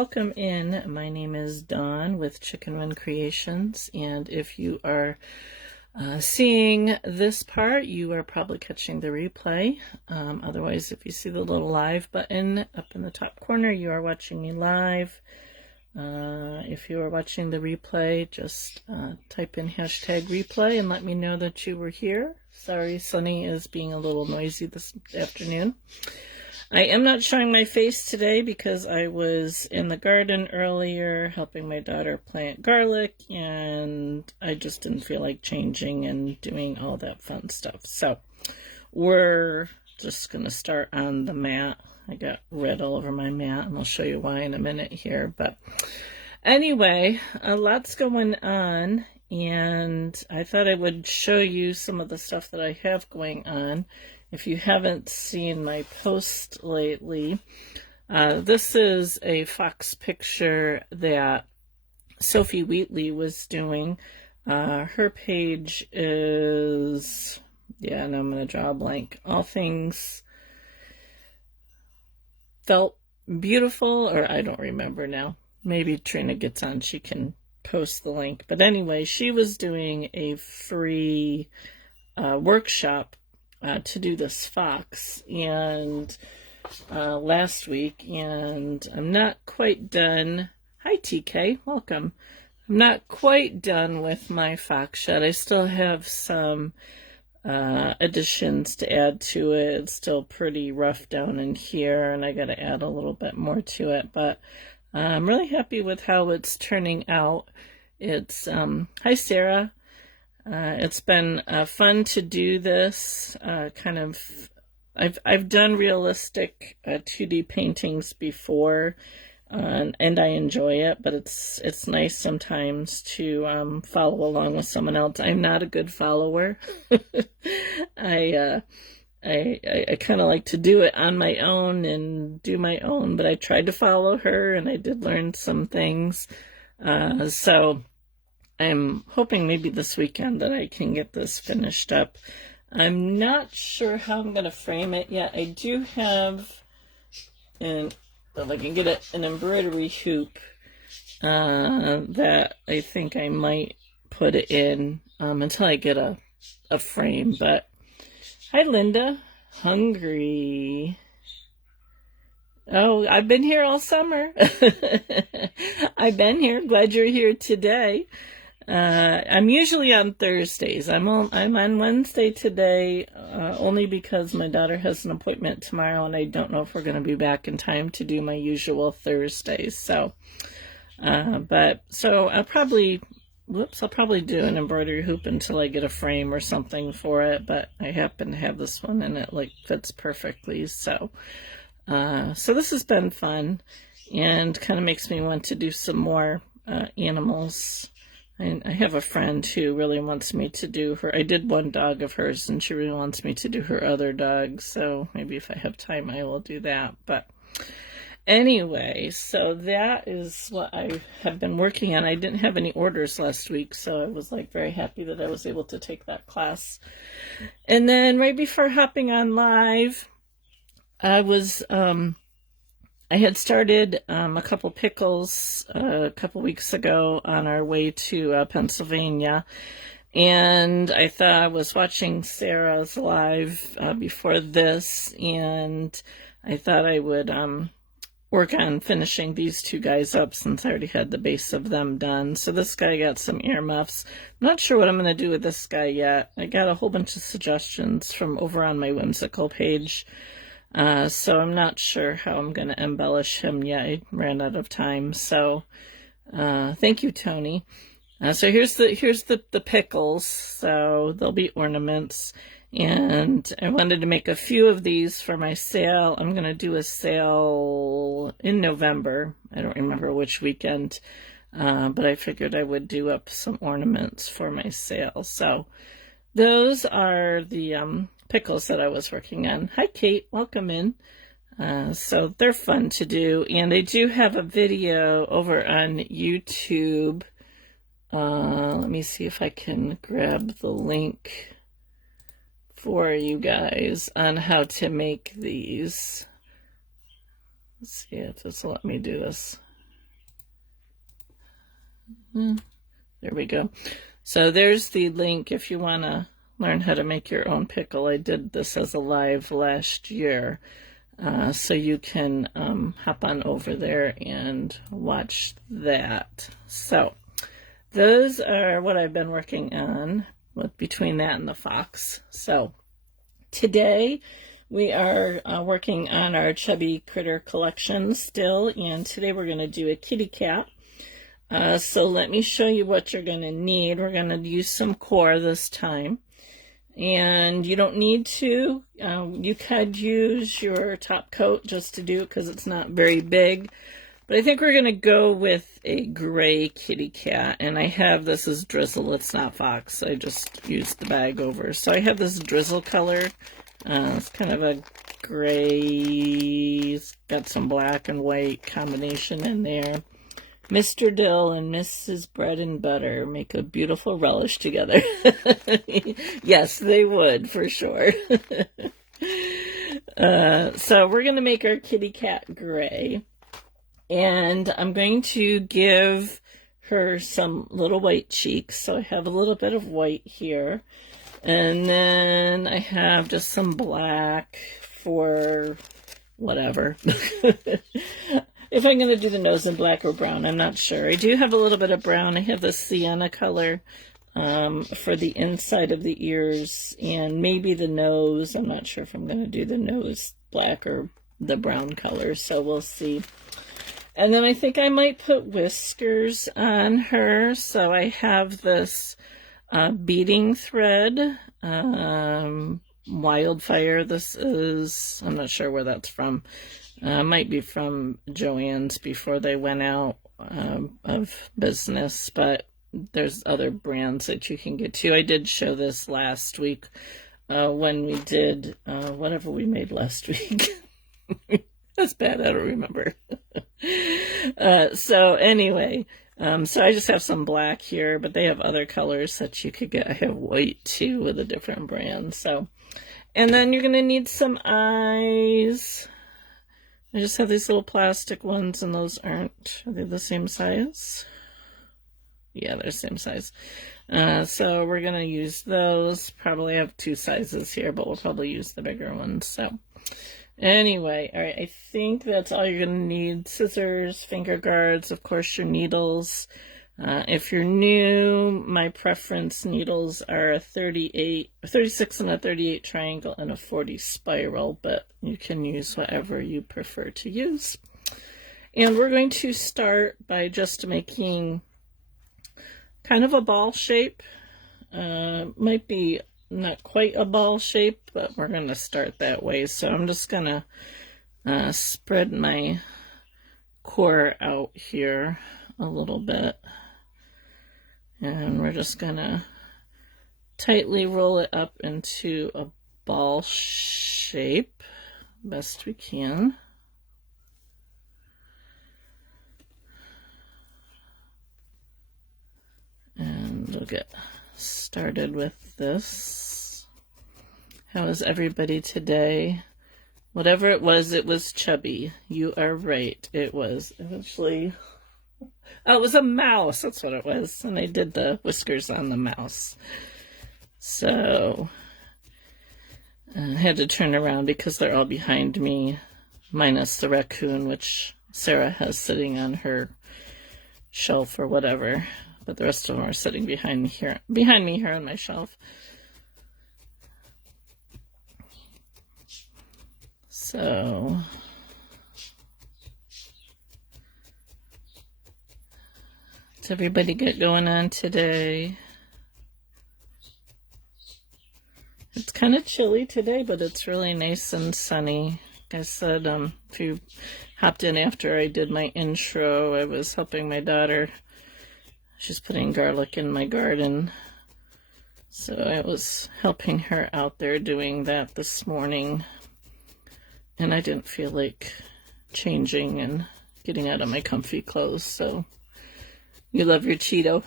Welcome in. My name is Dawn with Chicken Run Creations, and if you are seeing this part, you are probably catching the replay. Otherwise, if you see the little live button up in the top corner, you are watching me live. If you are watching the replay, just type in hashtag replay and let me know that you were here. Sorry, Sunny is being a little noisy this afternoon. I am not showing my face today because I was in the garden earlier helping my daughter plant garlic, and I just didn't feel like changing and doing all that fun stuff. So we're just going to start on the mat. I got red all over my mat, and I'll show you why in a minute here. But anyway, a lot's going on, and I thought I would show you some of the stuff that I have going on. If you haven't seen my post lately, this is a fox picture that Sophie Wheatley was doing. Her page is, and I'm going to draw a blank, All Things Felt Beautiful, or I don't remember now. Maybe Trina gets on, she can post the link. But anyway, she was doing a free workshop to do this fox and last week, and I'm not quite done. Hi TK, welcome. I'm not quite done with my fox yet. I still have some additions to add to it. It's still pretty rough down in here, and I got to add a little bit more to it, but I'm really happy with how it's turning out. It's hi Sarah. It's been fun to do this. I've done realistic 2D paintings before, and I enjoy it. But it's nice sometimes to follow along with someone else. I'm not a good follower. I kind of like to do it on my own and do my own. But I tried to follow her, and I did learn some things. So I'm hoping maybe this weekend that I can get this finished up. I'm not sure how I'm going to frame it yet. I do have, if I can get it, an embroidery hoop that I think I might put it in until I get a frame. But hi Linda, hungry. Oh, I've been here all summer. I've been here. Glad you're here today. I'm usually on Thursdays. I'm on Wednesday today, only because my daughter has an appointment tomorrow, and I don't know if we're going to be back in time to do my usual Thursdays. So, I'll probably do an embroidery hoop until I get a frame or something for it. But I happen to have this one, and it fits perfectly. So this has been fun, and kind of makes me want to do some more animals. I have a friend who really wants me to do her. I did one dog of hers, and she really wants me to do her other dog. So maybe if I have time, I will do that. But anyway, so that is what I have been working on. I didn't have any orders last week, so I was very happy that I was able to take that class. And then right before hopping on live, I had started a couple pickles a couple weeks ago on our way to Pennsylvania, and I thought I was watching Sarah's live before this, and I thought I would work on finishing these two guys up since I already had the base of them done. So this guy got some earmuffs. I'm not sure what I'm going to do with this guy yet. I got a whole bunch of suggestions from over on my whimsical page. So I'm not sure how I'm going to embellish him yet. I ran out of time. So, thank you, Tony. So here's the pickles. So they'll be ornaments. And I wanted to make a few of these for my sale. I'm going to do a sale in November. I don't remember which weekend. But I figured I would do up some ornaments for my sale. So those are the, pickles that I was working on. Hi Kate, welcome in. So they're fun to do, and I do have a video over on YouTube. Let me see if I can grab the link for you guys on how to make these. Let's see if this will let me do this. There we go. So there's the link if you want to learn how to make your own pickle. I did this as a live last year. So you can hop on over there and watch that. So those are what I've been working on between that and the fox. So today we are working on our Chubby Critter collection still, and today we're going to do a kitty cat. So let me show you what you're going to need. We're going to use some core this time. And you don't need to. You could use your top coat just to do it because it's not very big. But I think we're going to go with a gray kitty cat. And I have this as drizzle. It's not fox. I just used the bag over. So I have this drizzle color. It's kind of a gray. It's got some black and white combination in there. Mr. Dill and Mrs. Bread and Butter make a beautiful relish together. Yes, they would, for sure. So we're going to make our kitty cat gray. And I'm going to give her some little white cheeks. So I have a little bit of white here. And then I have just some black for whatever. If I'm going to do the nose in black or brown, I'm not sure. I do have a little bit of brown. I have the sienna color for the inside of the ears and maybe the nose. I'm not sure if I'm going to do the nose black or the brown color, so we'll see. And then I think I might put whiskers on her. So I have this beading thread, Wildfire. This is, I'm not sure where that's from. Might be from Joann's before they went out of business, but there's other brands that you can get too. I did show this last week when we did whatever we made last week. That's bad, I don't remember. So anyway, so I just have some black here, but they have other colors that you could get. I have white too with a different brand. So, and then you're going to need some eyes. I just have these little plastic ones, and those are they the same size? Yeah, they're the same size. So we're going to use those. Probably have two sizes here, but we'll probably use the bigger ones. So anyway, all right, I think that's all you're going to need. Scissors, finger guards, of course, your needles. If you're new, my preference needles are a 36 and a 38 triangle and a 40 spiral, but you can use whatever you prefer to use. And we're going to start by just making kind of a ball shape. Might be not quite a ball shape, but we're going to start that way. So I'm just going to spread my core out here a little bit. And we're just going to tightly roll it up into a ball shape best we can. And we'll get started with this. How is everybody today? Whatever it was chubby. You are right. It was eventually... Oh, it was a mouse. That's what it was. And I did the whiskers on the mouse. So I had to turn around because they're all behind me, minus the raccoon, which Sarah has sitting on her shelf or whatever. But the rest of them are sitting behind me here on my shelf. So does everybody get going on today? It's kind of chilly today, but it's really nice and sunny. Like I said, if you hopped in after I did my intro, I was helping my daughter. She's putting garlic in my garden. So I was helping her out there doing that this morning. And I didn't feel like changing and getting out of my comfy clothes, so you love your Cheeto.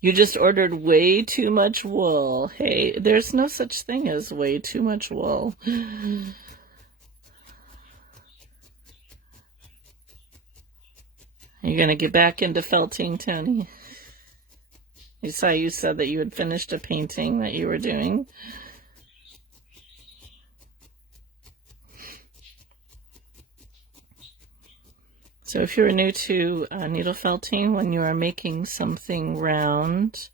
You just ordered way too much wool. Hey, there's no such thing as way too much wool. Are you going to get back into felting, Tony? I saw you said that you had finished a painting that you were doing. So if you're new to needle felting, when you are making something round,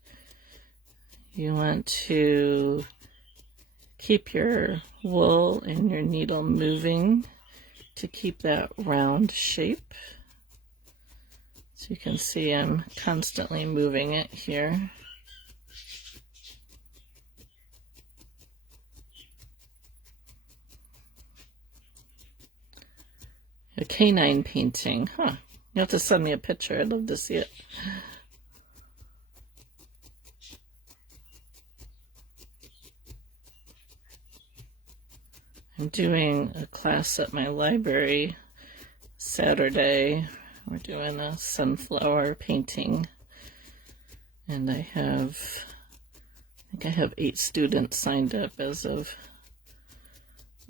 you want to keep your wool and your needle moving to keep that round shape. So you can see I'm constantly moving it here. A canine painting, huh? You have to send me a picture. I'd love to see it. I'm doing a class at my library Saturday. We're doing a sunflower painting. And I think I have 8 students signed up as of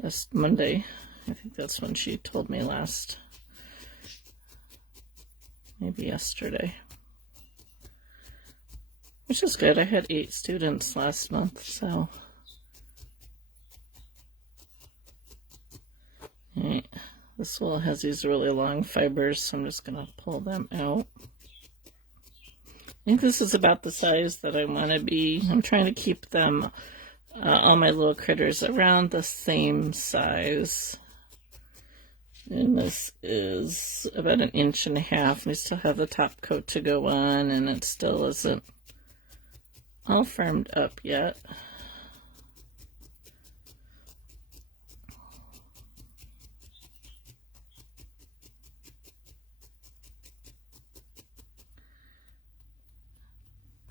last Monday. I think that's when she told me last. Maybe yesterday. Which is good. I had 8 students last month, so. Alright. This wool has these really long fibers, so I'm just going to pull them out. I think this is about the size that I want to be. I'm trying to keep them, all my little critters, around the same size. And this is about 1.5 inches. We still have the top coat to go on, and it still isn't all firmed up yet.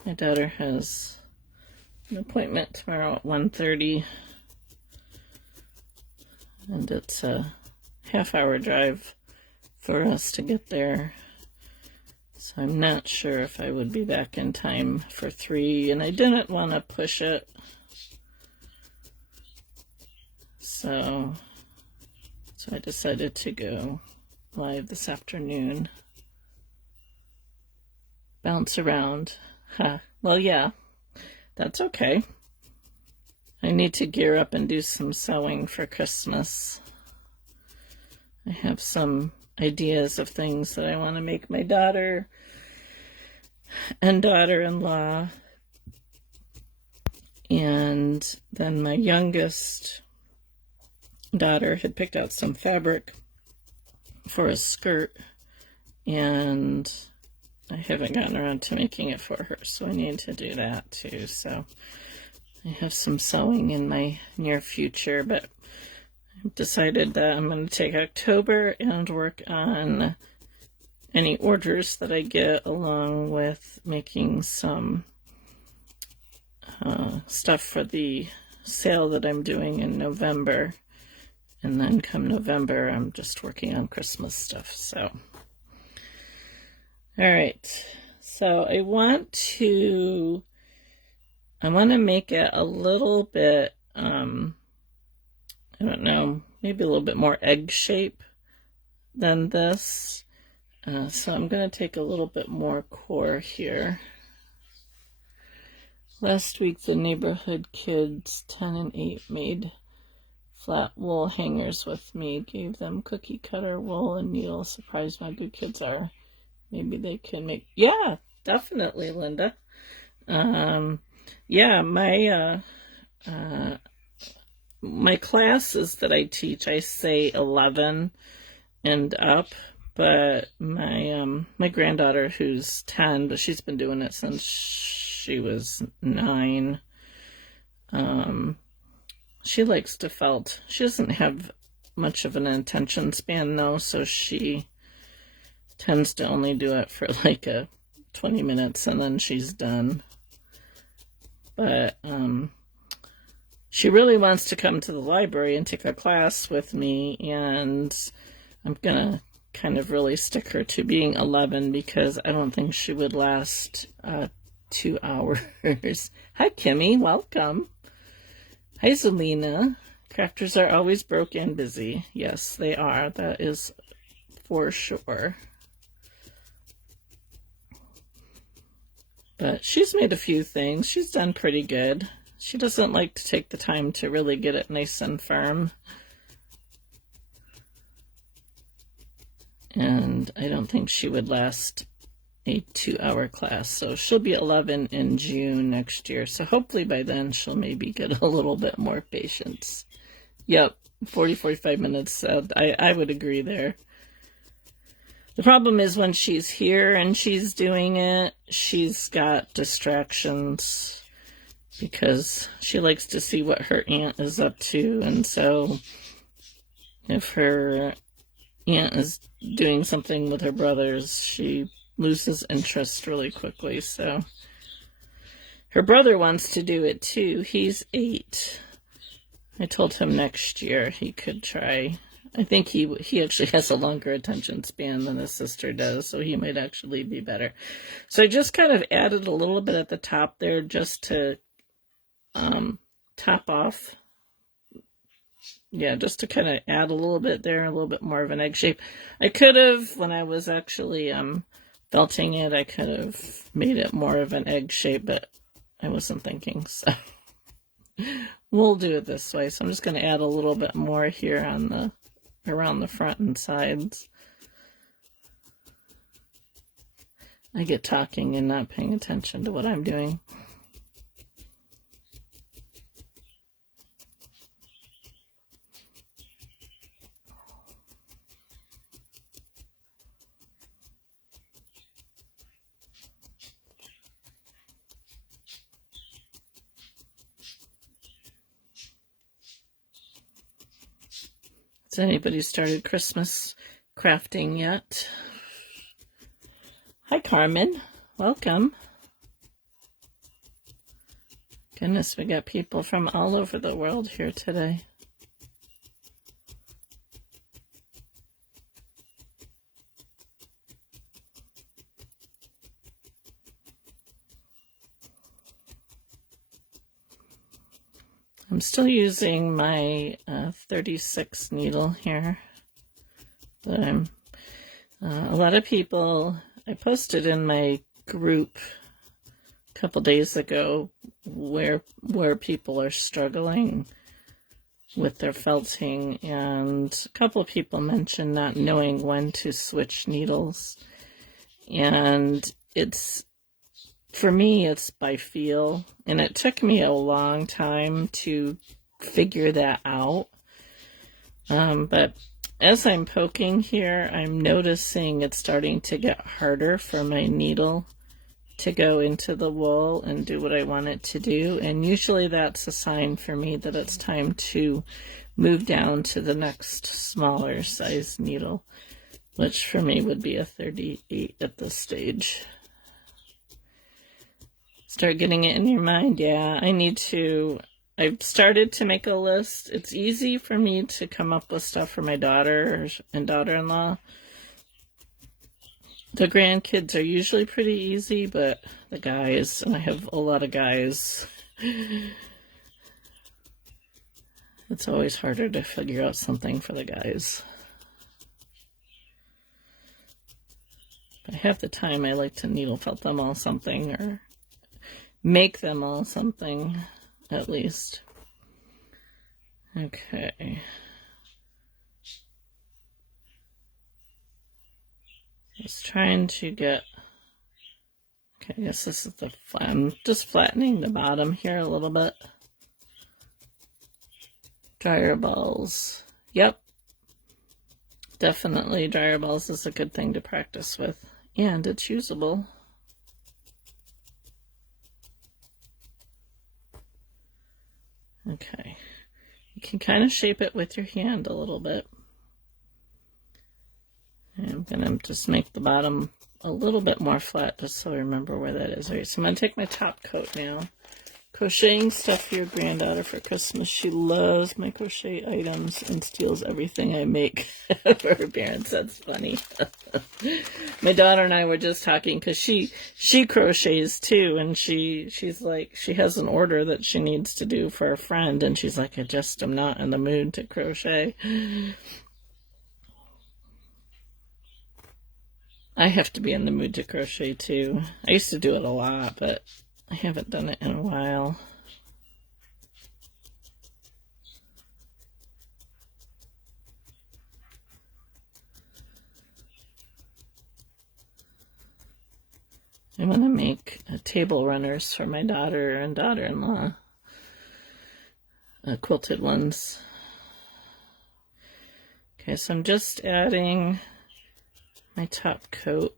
My daughter has an appointment tomorrow at 1:30, and it's a half-hour drive for us to get there, so I'm not sure if I would be back in time for 3, and I didn't want to push it, so I decided to go live this afternoon. Bounce around. Huh. Well, yeah, that's okay. I need to gear up and do some sewing for Christmas. I have some ideas of things that I want to make my daughter and daughter-in-law. And then my youngest daughter had picked out some fabric for a skirt, and I haven't gotten around to making it for her, so I need to do that too. So I have some sewing in my near future, but I've decided that I'm going to take October and work on any orders that I get, along with making some stuff for the sale that I'm doing in November. And then come November, I'm just working on Christmas stuff. So, all right. So I want to make it a little bit, I don't know, maybe a little bit more egg shape than this. So I'm going to take a little bit more core here. Last week, the neighborhood kids, 10 and 8, made flat wool hangers with me. Gave them cookie cutter wool and needle. Surprised how good kids are. Maybe they can make... Yeah, definitely, Linda. Yeah, my classes that I teach, I say 11 and up, but my granddaughter, who's 10, but she's been doing it since she was 9, she likes to felt. She doesn't have much of an attention span, though, so she tends to only do it for like 20 minutes, and then she's done. But she really wants to come to the library and take a class with me, and I'm gonna kind of really stick her to being 11, because I don't think she would last 2 hours. Hi, Kimmy. Welcome. Hi, Zelina. Crafters are always broke and busy. Yes, they are. That is for sure. But she's made a few things. She's done pretty good. She doesn't like to take the time to really get it nice and firm. And I don't think she would last a 2-hour class. So she'll be 11 in June next year. So hopefully by then she'll maybe get a little bit more patience. Yep, 45 minutes. I would agree there. The problem is when she's here and she's doing it, she's got distractions because she likes to see what her aunt is up to. And so if her aunt is doing something with her brothers, she loses interest really quickly. So her brother wants to do it too. He's 8. I told him next year he could try. I think he actually has a longer attention span than his sister does, so he might actually be better. So I just kind of added a little bit at the top there just to top off. Yeah, just to kind of add a little bit there, a little bit more of an egg shape. I could have, when I was actually felting it, I could have made it more of an egg shape, but I wasn't thinking, so we'll do it this way. So I'm just going to add a little bit more here on around the front and sides. I get talking and not paying attention to what I'm doing. Has anybody started Christmas crafting yet? Hi, Carmen. Welcome. Goodness, we got people from all over the world here today. I'm still using my 36 needle here. But a lot of people, I posted in my group a couple days ago where people are struggling with their felting, and a couple of people mentioned not knowing when to switch needles. And for me, it's by feel, and it took me a long time to figure that out. But as I'm poking here, I'm noticing it's starting to get harder for my needle to go into the wool and do what I want it to do. And usually that's a sign for me that it's time to move down to the next smaller size needle, which for me would be a 38 at this stage. Start getting it in your mind. Yeah, I've started to make a list. It's easy for me to come up with stuff for my daughter and daughter-in-law. The grandkids are usually pretty easy, but the guys, and I have a lot of guys, it's always harder to figure out something for the guys. But half the time I like to needle felt them all something, or make them all something, at least. Okay. Just trying to get, okay, I guess this is the flat. I'm just flattening the bottom here a little bit. Dryer balls. Yep. Definitely dryer balls is a good thing to practice with. And it's usable. Okay. You can kind of shape it with your hand a little bit. And I'm going to just make the bottom a little bit more flat just so I remember where that is. All right, so I'm going to take my top coat now. Crocheting stuff for your granddaughter for Christmas. She loves my crochet items and steals everything I make for her parents. That's funny. My daughter and I were just talking because she crochets too, and she's like, she has an order that she needs to do for a friend, and she's like, I just am not in the mood to crochet. I have to be in the mood to crochet too. I used to do it a lot, but I haven't done it in a while. I want to make table runners for my daughter and daughter-in-law. Quilted ones. Okay, so I'm just adding my top coat.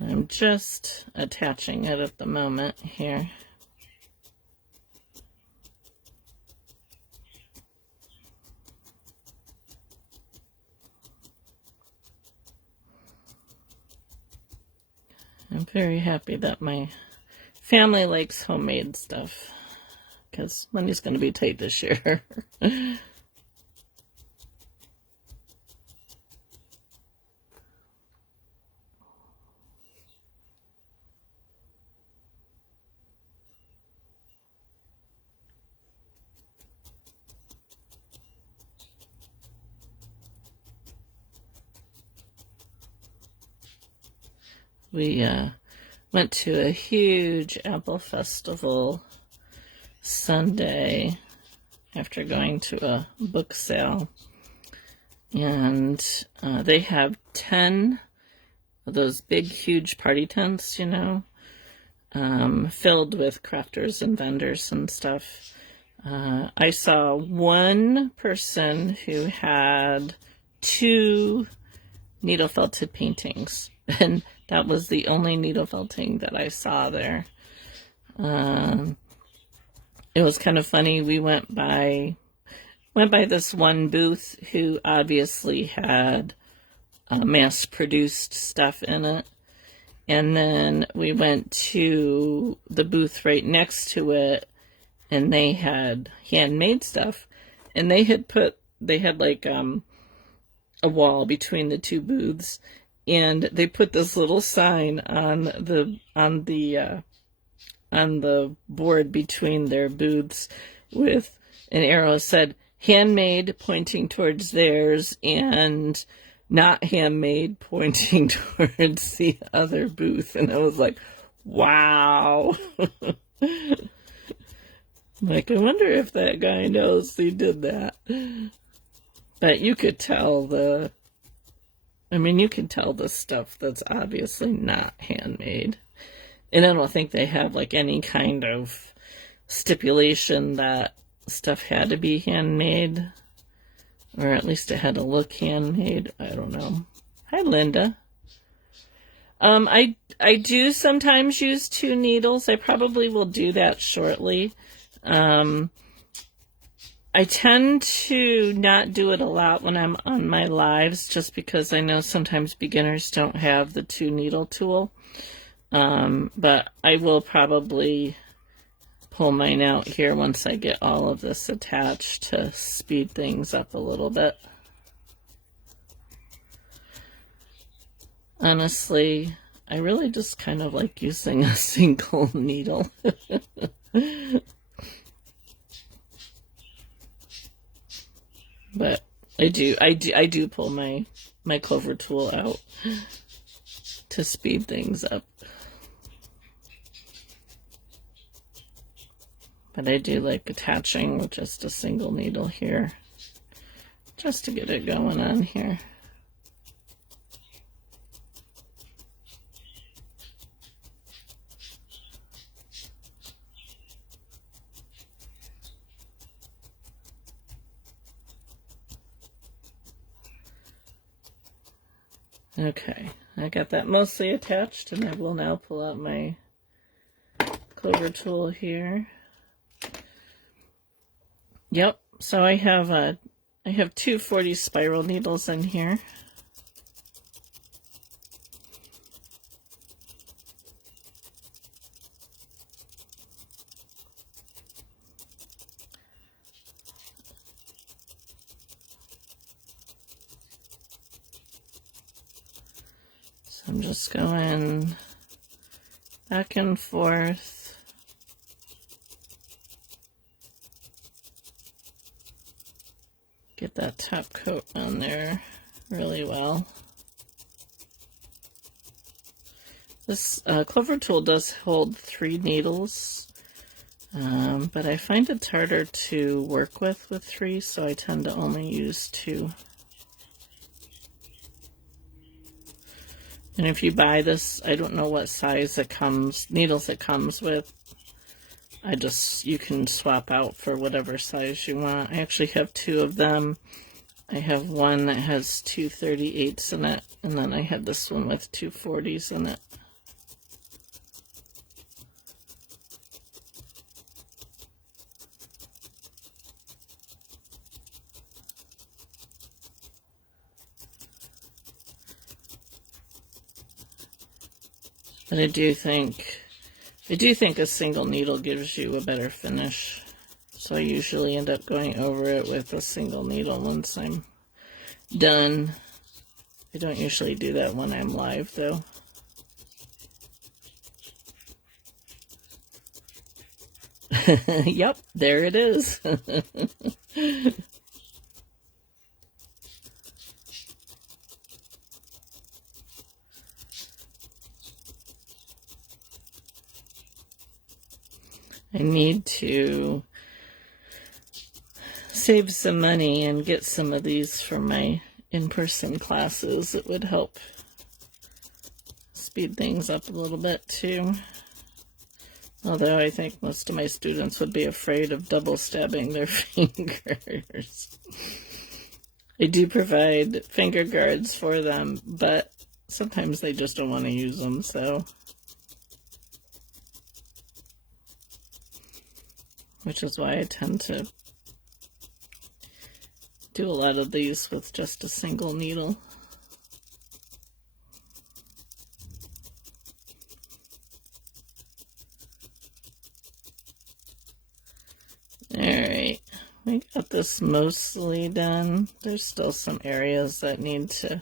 I'm just attaching it at the moment here. I'm very happy that my family likes homemade stuff, because money's going to be tight this year. We went to a huge apple festival Sunday after going to a book sale, and they have 10 of those big, huge party tents, you know, filled with crafters and vendors and stuff. I saw one person who had 2 needle felted paintings, and that was the only needle felting that I saw there. It was kind of funny. We went by this one booth who obviously had mass-produced stuff in it, and then we went to the booth right next to it, and they had handmade stuff, and they had like a wall between the 2 booths, and they put this little sign on the board between their booths with an arrow said handmade pointing towards theirs and not handmade pointing towards the other booth. And I was like, wow. Like, I wonder if that guy knows they did that. But you could tell you can tell the stuff that's obviously not handmade. And I don't think they have like any kind of stipulation that stuff had to be handmade, or at least it had to look handmade. I don't know. Hi, Linda. I do sometimes use 2 needles. I probably will do that shortly. I tend to not do it a lot when I'm on my lives, just because I know sometimes beginners don't have the 2 needle tool. But I will probably pull mine out here once I get all of this attached to speed things up a little bit. Honestly, I really just kind of like using a single needle. But I do pull my clover tool out to speed things up. But I do like attaching with just a single needle here, just to get it going on here. Okay, I got that mostly attached, and I will now pull out my clover tool here. Yep, so I have 2 40 spiral needles in here. So I'm just going back and forth. Get that top coat on there really well. This clover tool does hold 3 needles, but I find it's harder to work with 3, so I tend to only use 2. And if you buy this, I don't know what size needles it comes with. You can swap out for whatever size you want. I actually have 2 of them. I have one that has 2 38s in it, and then I have this one with 2 40s in it. But I do think a single needle gives you a better finish. So I usually end up going over it with a single needle once I'm done. I don't usually do that when I'm live, though. Yep, there it is. I need to save some money and get some of these for my in-person classes. It would help speed things up a little bit too. Although I think most of my students would be afraid of double stabbing their fingers. I do provide finger guards for them, but sometimes they just don't want to use them, so. Which is why I tend to do a lot of these with just a single needle. Alright, we got this mostly done. There's still some areas that need to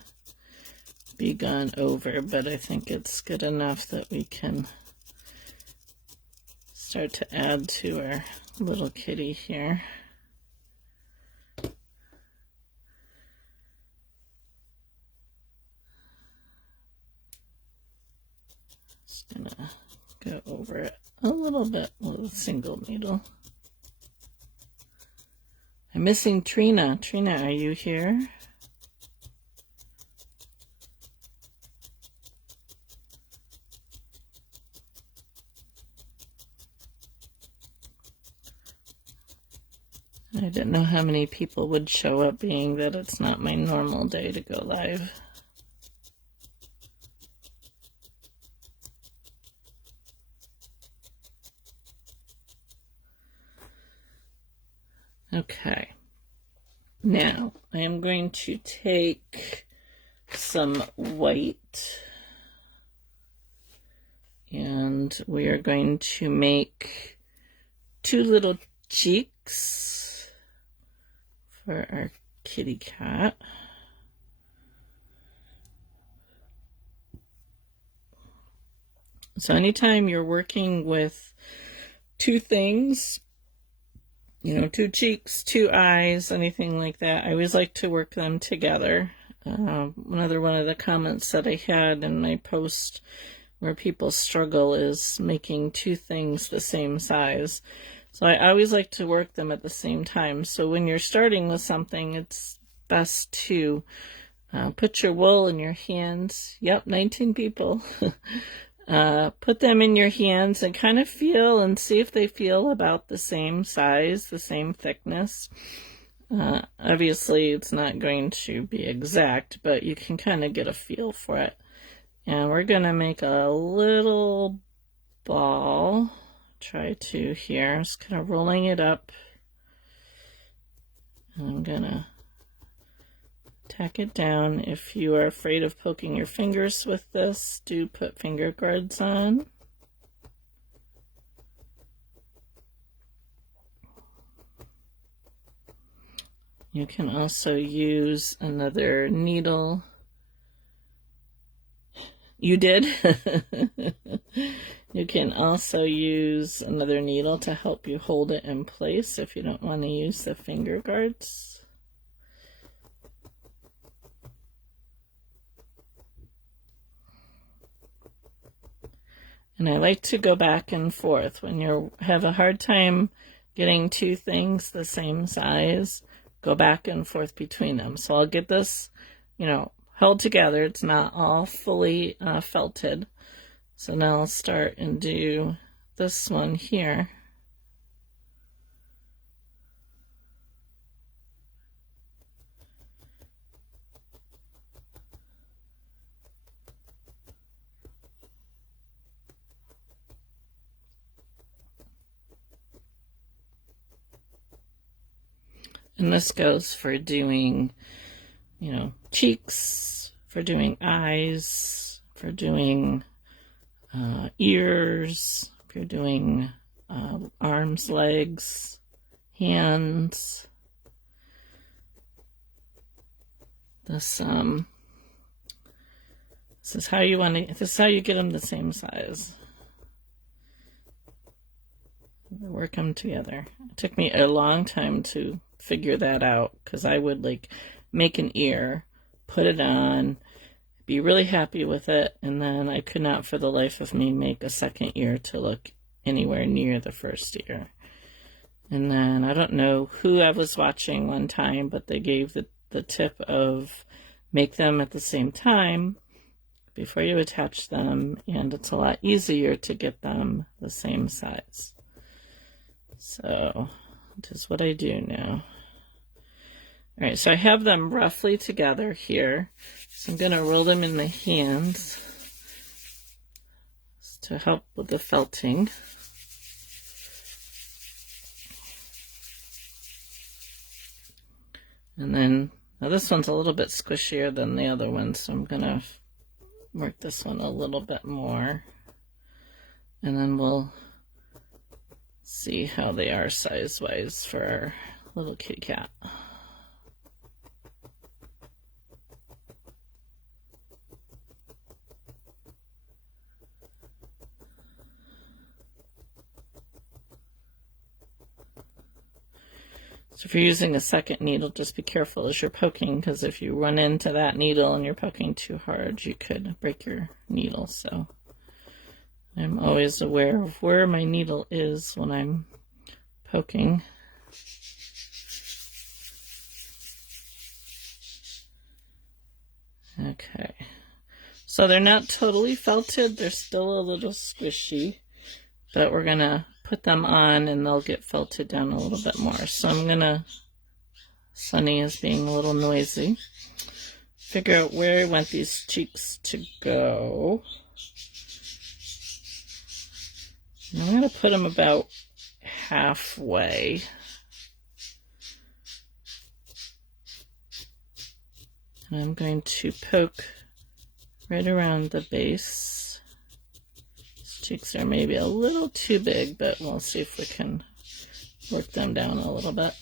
be gone over, but I think it's good enough that we can start to add to our little kitty here. Just gonna go over it a little bit with a single needle. I'm missing Trina. Trina, are you here? I didn't know how many people would show up, being that it's not my normal day to go live. Okay, now I am going to take some white and we are going to make 2 little cheeks for our kitty cat. So anytime you're working with 2 things, 2 cheeks, 2 eyes, anything like that, I always like to work them together. Another one of the comments that I had in my post where people struggle is making 2 things the same size. So I always like to work them at the same time. So when you're starting with something, it's best to put your wool in your hands. Yep, 19 people. Put them in your hands and kind of feel and see if they feel about the same size, the same thickness. Obviously, it's not going to be exact, but you can kind of get a feel for it. And we're going to make a little ball. Try to here. Just kind of rolling it up. And I'm going to tack it down. If you are afraid of poking your fingers with this, do put finger guards on. You can also use another needle. You did? You can also use another needle to help you hold it in place if you don't want to use the finger guards. And I like to go back and forth. When you have a hard time getting two things the same size, go back and forth between them. So I'll get this, held together. It's not all fully felted. So now I'll start and do this one here. And this goes for doing, cheeks, for doing eyes, for doing ears, if you're doing arms, legs, hands. This is how you want to. This is how you get them the same size. Work them together. It took me a long time to figure that out because I would make an ear, put it on, be really happy with it, and then I could not for the life of me make a second ear to look anywhere near the first ear. And then I don't know who I was watching one time, but they gave the tip of make them at the same time before you attach them, and it's a lot easier to get them the same size. So that is what I do now. All right, so I have them roughly together here. So I'm going to roll them in my hands to help with the felting. And then, now this one's a little bit squishier than the other one, so I'm going to work this one a little bit more. And then we'll see how they are size-wise for our little kitty cat. So if you're using a second needle, just be careful as you're poking, because if you run into that needle and you're poking too hard, you could break your needle. So I'm always aware of where my needle is when I'm poking. Okay, so they're not totally felted, they're still a little squishy, but we're gonna put them on and they'll get felted down a little bit more. So I'm gonna, Sunny is being a little noisy, figure out where I want these cheeks to go. And I'm gonna put them about halfway. And I'm going to poke right around the base. These cheeks are maybe a little too big, but we'll see if we can work them down a little bit.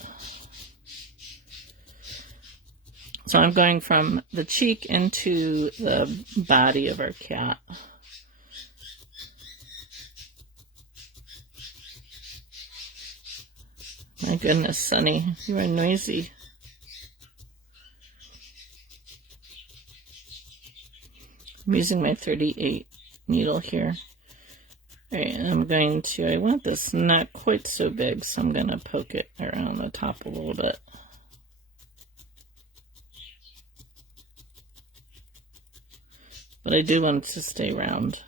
So I'm going from the cheek into the body of our cat. My goodness, Sunny, you are noisy. I'm using my 38 needle here. All right, I'm going to, I want this not quite so big, so I'm going to poke it around the top a little bit. But I do want it to stay round.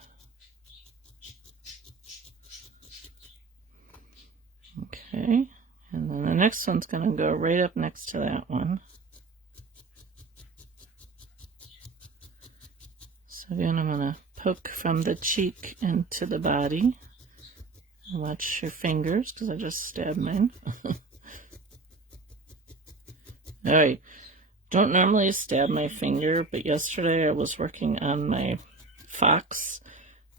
Okay, and then the next one's going to go right up next to that one. So again, I'm going to poke from the cheek into the body. Watch your fingers, because I just stabbed mine. Alright, don't normally stab my finger, but yesterday I was working on my fox,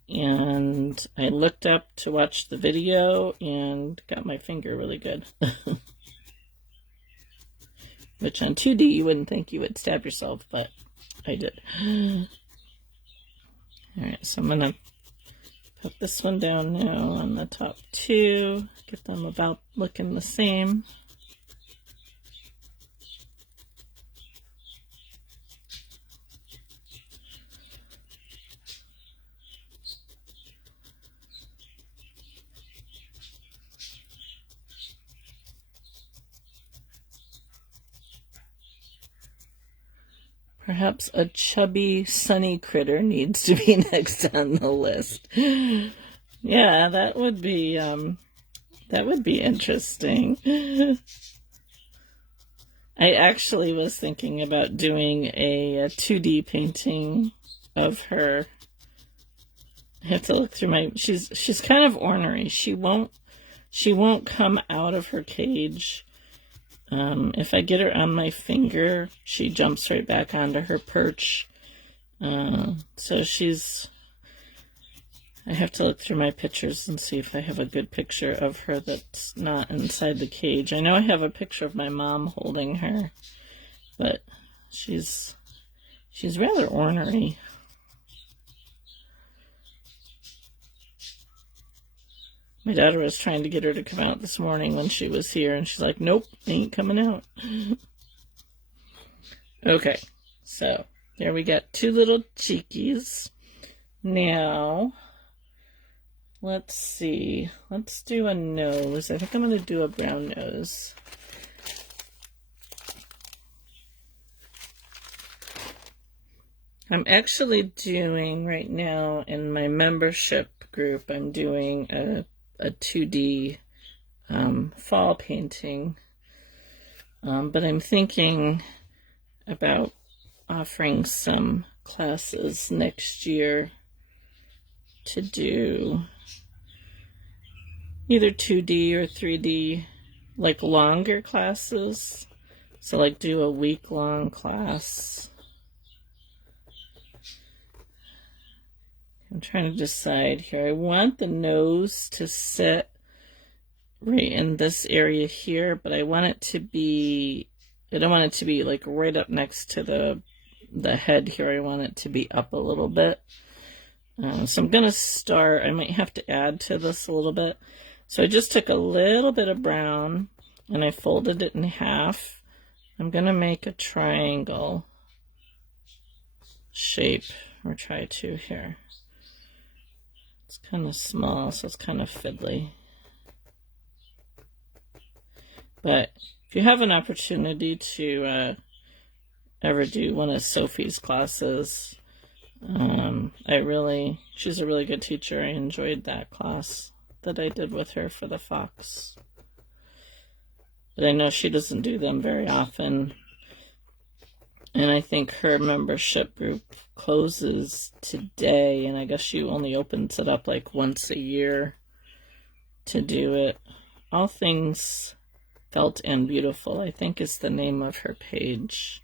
and I looked up to watch the video and got my finger really good. Which on 2D you wouldn't think you would stab yourself, but I did. Alright, so I'm going to put this one down now on the top two, get them about looking the same. Perhaps a chubby, sunny critter needs to be next on the list. Yeah, that would be interesting. I actually was thinking about doing a 2D painting of her. I have to look through my. She's kind of ornery. She won't come out of her cage. If I get her on my finger, she jumps right back onto her perch. So I have to look through my pictures and see if I have a good picture of her that's not inside the cage. I know I have a picture of my mom holding her, but she's rather ornery. My daughter was trying to get her to come out this morning when she was here, and she's like, nope, ain't coming out. Okay, so there we got two little cheekies. Now, let's see. Let's do a nose. I think I'm going to do a brown nose. I'm actually doing right now in my membership group, I'm doing a 2D fall painting. But I'm thinking about offering some classes next year to do either 2D or 3D, like longer classes. So like do a week-long class. I'm trying to decide here. I want the nose to sit right in this area here, but I want it to be, I don't want it to be like right up next to the head here. I want it to be up a little bit. So I'm going to start, I might have to add to this a little bit. So I just took a little bit of brown and I folded it in half. I'm going to make a triangle shape, or try to here. It's kind of small, so it's kind of fiddly. But if you have an opportunity to ever do one of Sophie's classes, she's a really good teacher. I enjoyed that class that I did with her for the fox. But I know she doesn't do them very often. And I think her membership group closes today, and I guess she only opens it up like once a year to do it. All Things Felt and Beautiful, I think, is the name of her page.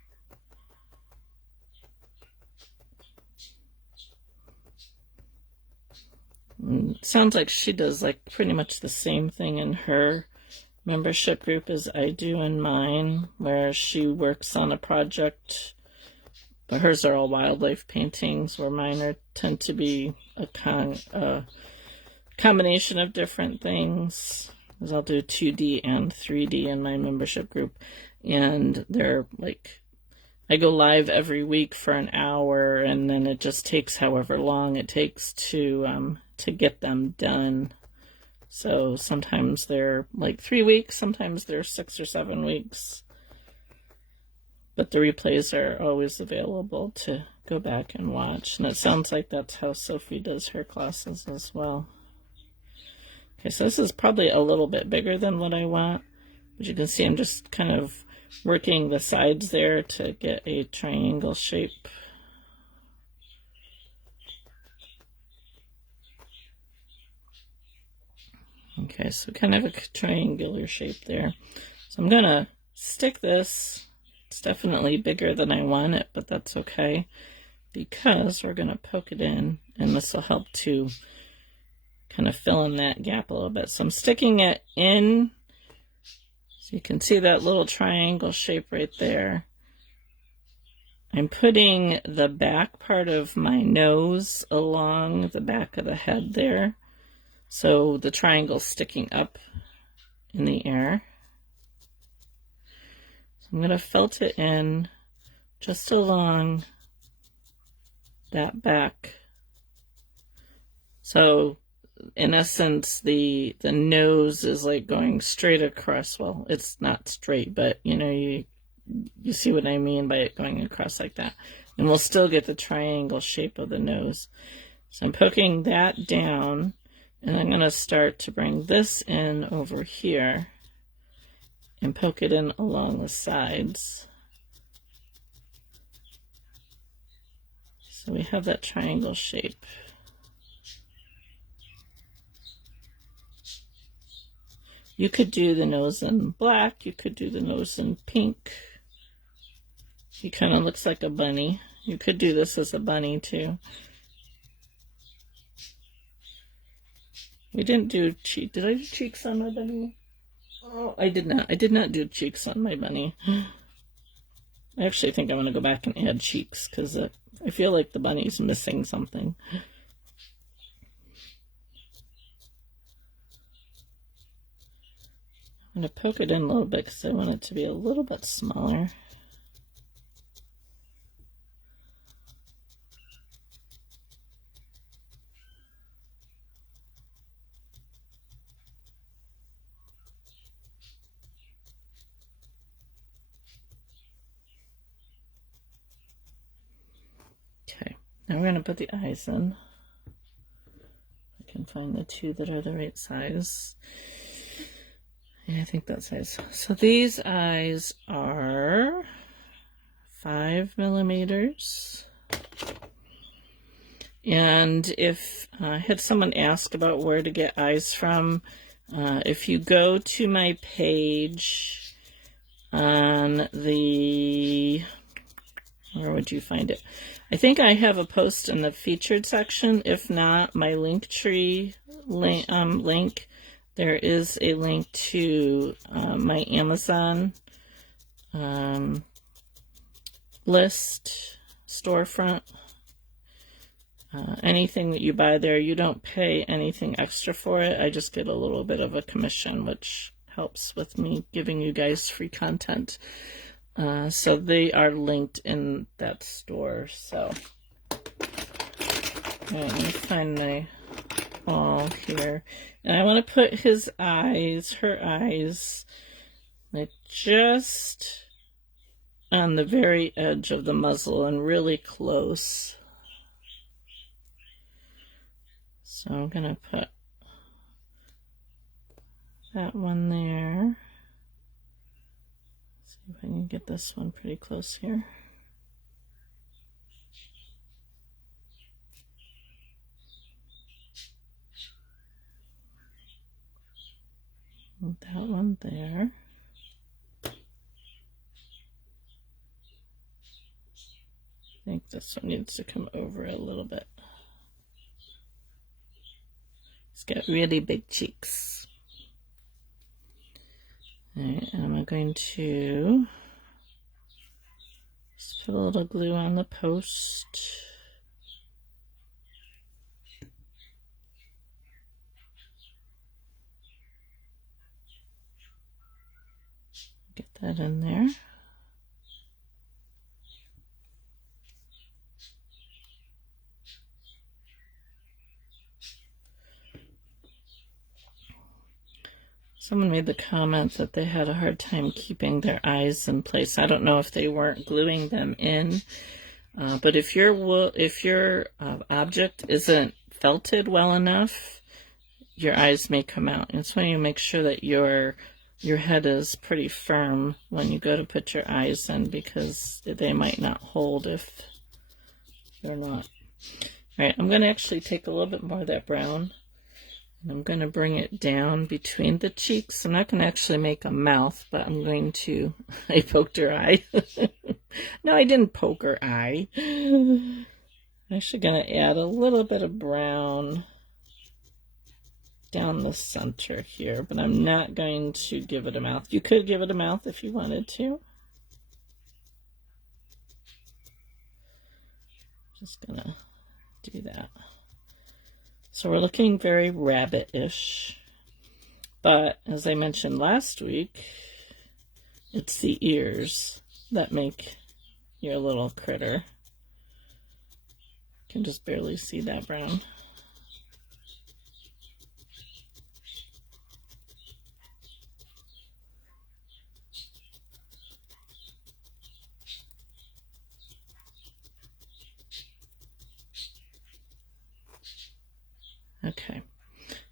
It sounds like she does like pretty much the same thing in her membership group as I do in mine, where she works on a project, but hers are all wildlife paintings, where mine tend to be a combination of different things. Because I'll do 2D and 3D in my membership group, and they're like, I go live every week for an hour, and then it just takes however long it takes to get them done. So sometimes they're like 3 weeks, sometimes they're 6 or 7 weeks. But the replays are always available to go back and watch. And it sounds like that's how Sophie does her classes as well. Okay, so this is probably a little bit bigger than what I want. But you can see I'm just kind of working the sides there to get a triangle shape. Okay, so kind of a triangular shape there. So I'm going to stick this. It's definitely bigger than I want it, but that's okay, because we're going to poke it in, and this will help to kind of fill in that gap a little bit. So I'm sticking it in, so you can see that little triangle shape right there. I'm putting the back part of my nose along the back of the head there. So the triangle's sticking up in the air. So I'm going to felt it in just along that back. So in essence, the nose is like going straight across. Well, it's not straight, but you know, you see what I mean by it going across like that. And we'll still get the triangle shape of the nose. So I'm poking that down, and I'm going to start to bring this in over here and poke it in along the sides. So we have that triangle shape. You could do the nose in black, you could do the nose in pink. He kind of looks like a bunny. You could do this as a bunny too. We didn't do cheeks. Did I do cheeks on my bunny? Oh, I did not. I did not do cheeks on my bunny. I actually think I'm going to go back and add cheeks because I feel like the bunny's missing something. I'm going to poke it in a little bit because I want it to be a little bit smaller. Okay, now we're going to put the eyes in. I can find the two that are the right size. Yeah, I think that size. So these eyes are 5 millimeters. And if I had someone ask about where to get eyes from, if you go to my page on the, where would you find it? I think I have a post in the featured section. If not, my Linktree link, there is a link to my Amazon list storefront. Anything that you buy there, you don't pay anything extra for it. I just get a little bit of a commission, which helps with me giving you guys free content. So they are linked in that store. So, let me find my ball here. And I want to put his eyes, her eyes, like just on the very edge of the muzzle and really close. So I'm going to put that one there. Let's see if I can get this one pretty close here. And that one there. I think this one needs to come over a little bit. He's got really big cheeks. Alright, and I'm going to just put a little glue on the post. Get that in there. Someone made the comment that they had a hard time keeping their eyes in place. I don't know if they weren't gluing them in, but if your object isn't felted well enough, your eyes may come out. And so you make sure that your head is pretty firm when you go to put your eyes in, because they might not hold if they're not. All right, I'm going to actually take a little bit more of that brown. And I'm going to bring it down between the cheeks. I'm not going to actually make a mouth, but I'm going to... I poked her eye. No, I didn't poke her eye. I'm actually going to add a little bit of brown down the center here, but I'm not going to give it a mouth. You could give it a mouth if you wanted to. Just going to do that. So we're looking very rabbit-ish, but as I mentioned last week, it's the ears that make your little critter. You can just barely see that brown. Okay,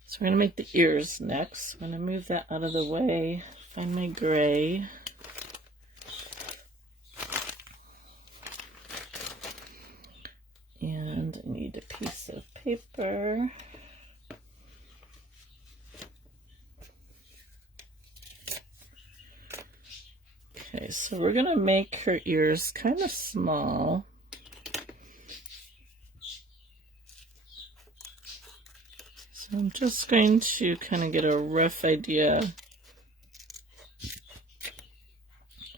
so we're going to make the ears next. I'm going to move that out of the way, find my gray. And I need a piece of paper. Okay, so we're going to make her ears kind of small. So I'm just going to kind of get a rough idea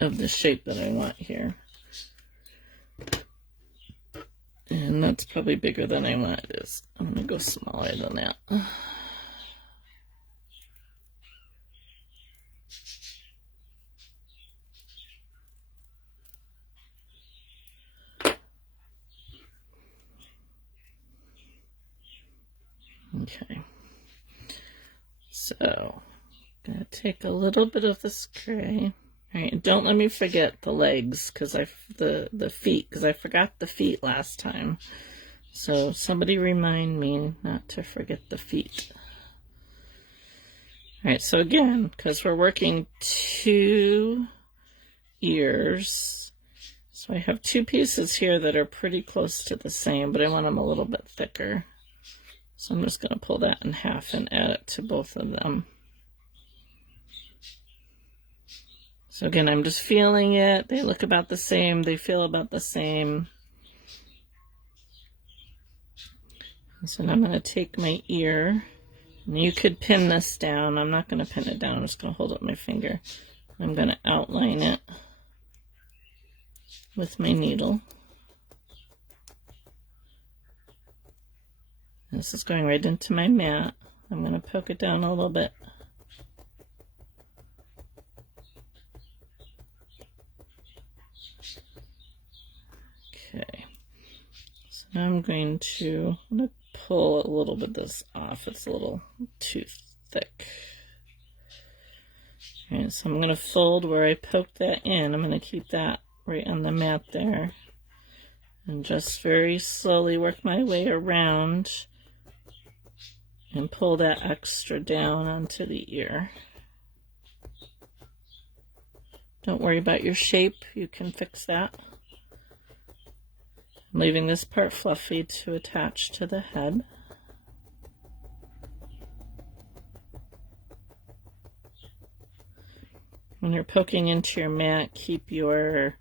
of the shape that I want here. And that's probably bigger than I want it is. I'm going to go smaller than that. Okay. So, I'm going to take a little bit of this gray. All right, don't let me forget the legs, because the feet, because I forgot the feet last time. So somebody remind me not to forget the feet. All right, so again, because we're working 2 ears, so I have 2 pieces here that are pretty close to the same, but I want them a little bit thicker. So I'm just going to pull that in half and add it to both of them. So again, I'm just feeling it. They look about the same. They feel about the same. So now I'm going to take my ear. And you could pin this down. I'm not going to pin it down. I'm just going to hold up my finger. I'm going to outline it with my needle. This is going right into my mat. I'm going to poke it down a little bit. Okay. So now I'm going to pull a little bit of this off. It's a little too thick. All right, so I'm going to fold where I poked that in. I'm going to keep that right on the mat there. And just very slowly work my way around and pull that extra down onto the ear. Don't worry about your shape. You can fix that. I'm leaving this part fluffy to attach to the head. When you're poking into your mat, keep your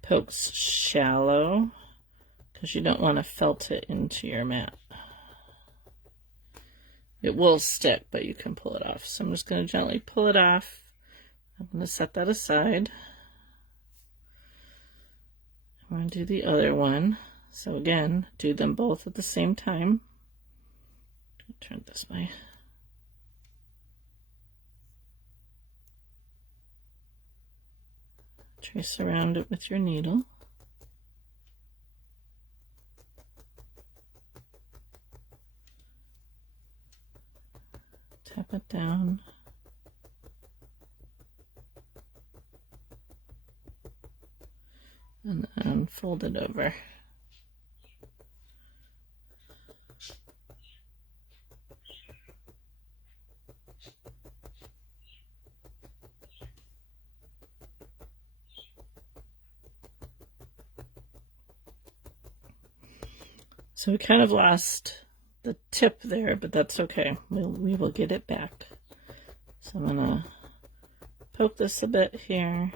pokes shallow because you don't want to felt it into your mat. It will stick, but you can pull it off. So I'm just going to gently pull it off. I'm going to set that aside. I'm going to do the other one. So again, do them both at the same time. Turn it this way. Trace around it with your needle. Tap it down. And then fold it over. So we kind of lost the tip there, but that's okay. We will get it back. So I'm going to poke this a bit here.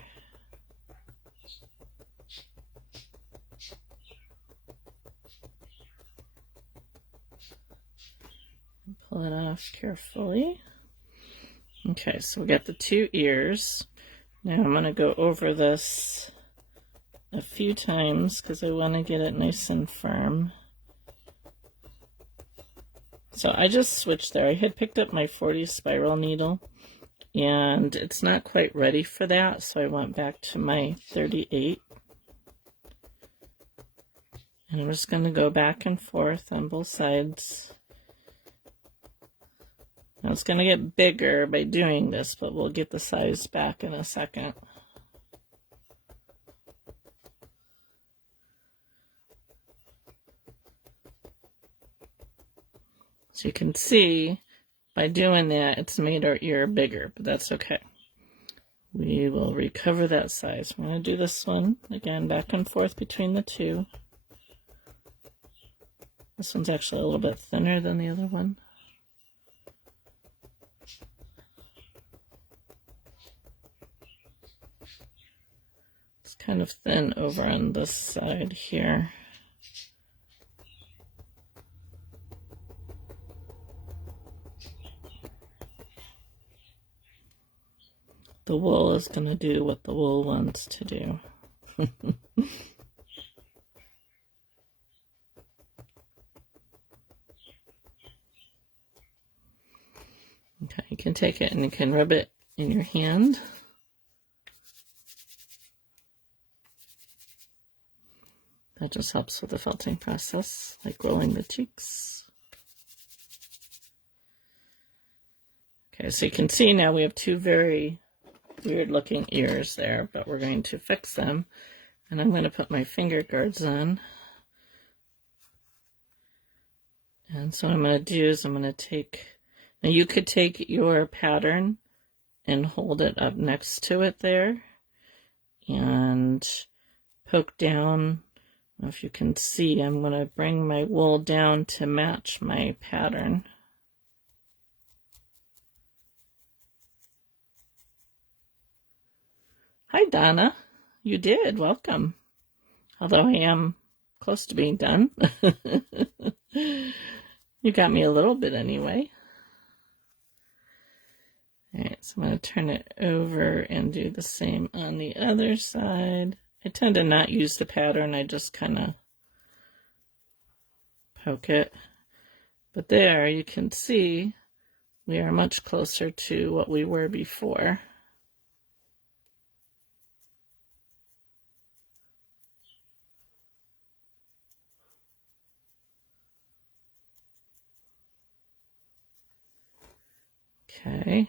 Pull it off carefully. Okay, so we got the 2 ears. Now I'm going to go over this a few times because I want to get it nice and firm. So I just switched there. I had picked up my 40 spiral needle and it's not quite ready for that, so I went back to my 38. And I'm just going to go back and forth on both sides. Now it's going to get bigger by doing this, but we'll get the size back in a second. So you can see by doing that, it's made our ear bigger, but that's okay. We will recover that size. I'm going to do this one again, back and forth between the two. This one's actually a little bit thinner than the other one. It's kind of thin over on this side here. The wool is going to do what the wool wants to do. Okay, you can take it and you can rub it in your hand. That just helps with the felting process, like rolling the cheeks. Okay, so you can see now we have two very weird looking ears there, but we're going to fix them. And I'm going to put my finger guards on. And so what I'm going to do is I'm going to take, now you could take your pattern and hold it up next to it there and poke down. I don't know if you can see, I'm going to bring my wool down to match my pattern. Hi, Donna. You did. Welcome. Although I am close to being done. You got me a little bit anyway. All right, so I'm going to turn it over and do the same on the other side. I tend to not use the pattern. I just kind of poke it. But there, you can see we are much closer to what we were before. Okay,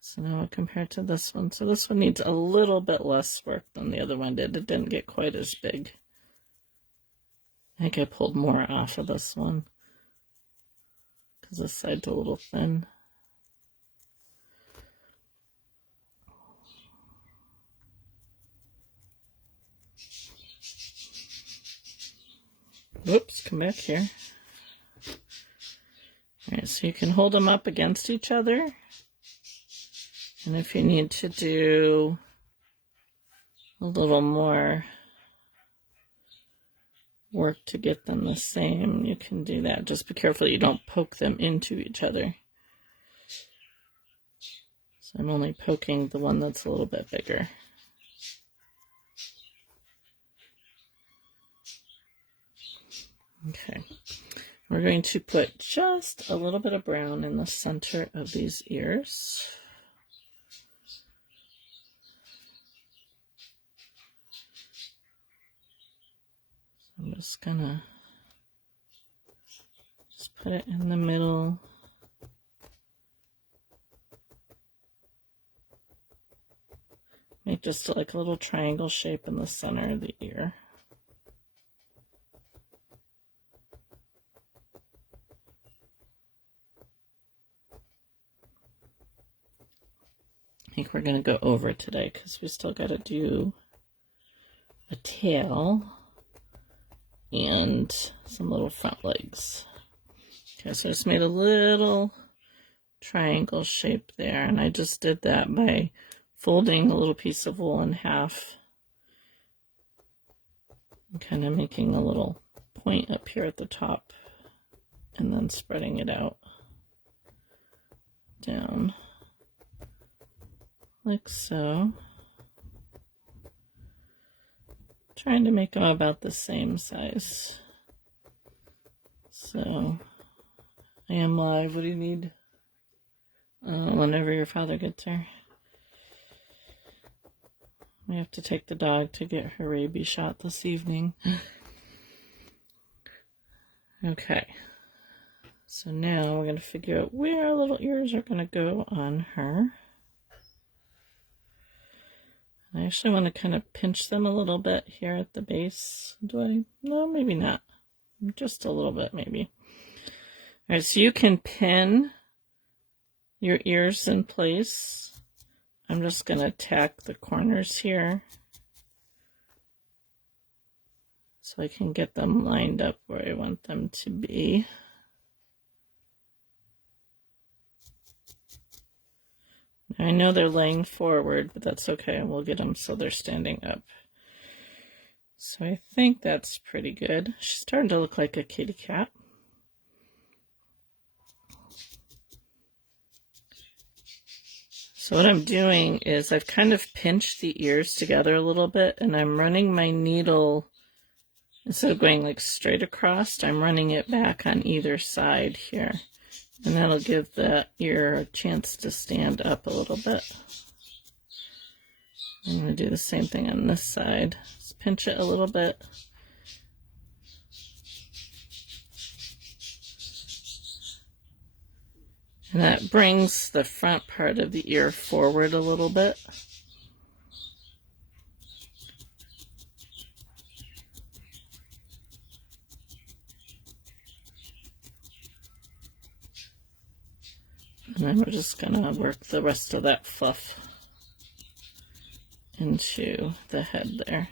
so now compared to this one. So this one needs a little bit less work than the other one did. It didn't get quite as big. I think I pulled more off of this one because this side's a little thin. Whoops, come back here. All right, so you can hold them up against each other. And if you need to do a little more work to get them the same, you can do that. Just be careful you don't poke them into each other. So I'm only poking the one that's a little bit bigger. Okay. We're going to put just a little bit of brown in the center of these ears. So I'm just gonna put it in the middle. Make just like a little triangle shape in the center of the ear. I think we're going to go over today because we still got to do a tail and some little front legs. Okay, so I just made a little triangle shape there, and I just did that by folding a little piece of wool in half and kind of making a little point up here at the top and then spreading it out down like so. Trying to make them about the same size. So I am live. What do you need? Whenever your father gets here. We have to take the dog to get her rabies shot this evening. Okay. So now we're going to figure out where our little ears are going to go on her. I actually want to kind of pinch them a little bit here at the base. Do I? No, maybe not. Just a little bit, maybe. All right, so you can pin your ears in place. I'm just going to tack the corners here so I can get them lined up where I want them to be. I know they're laying forward, but that's okay. We'll get them so they're standing up. So I think that's pretty good. She's starting to look like a kitty cat. So what I'm doing is I've kind of pinched the ears together a little bit, and I'm running my needle, instead of going like straight across, I'm running it back on either side here. And that'll give the ear a chance to stand up a little bit. I'm going to do the same thing on this side. Just pinch it a little bit. And that brings the front part of the ear forward a little bit. And then we're just going to work the rest of that fluff into the head there.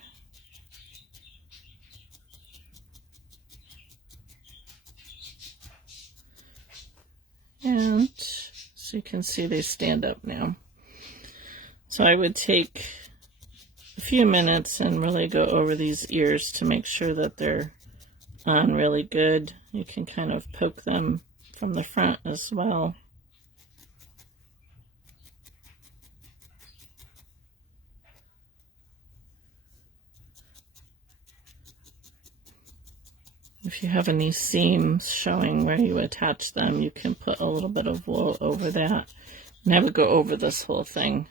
And so you can see they stand up now. So I would take a few minutes and really go over these ears to make sure that they're on really good. You can kind of poke them from the front as well. If you have any seams showing where you attach them, you can put a little bit of wool over that. And I would go over this whole thing.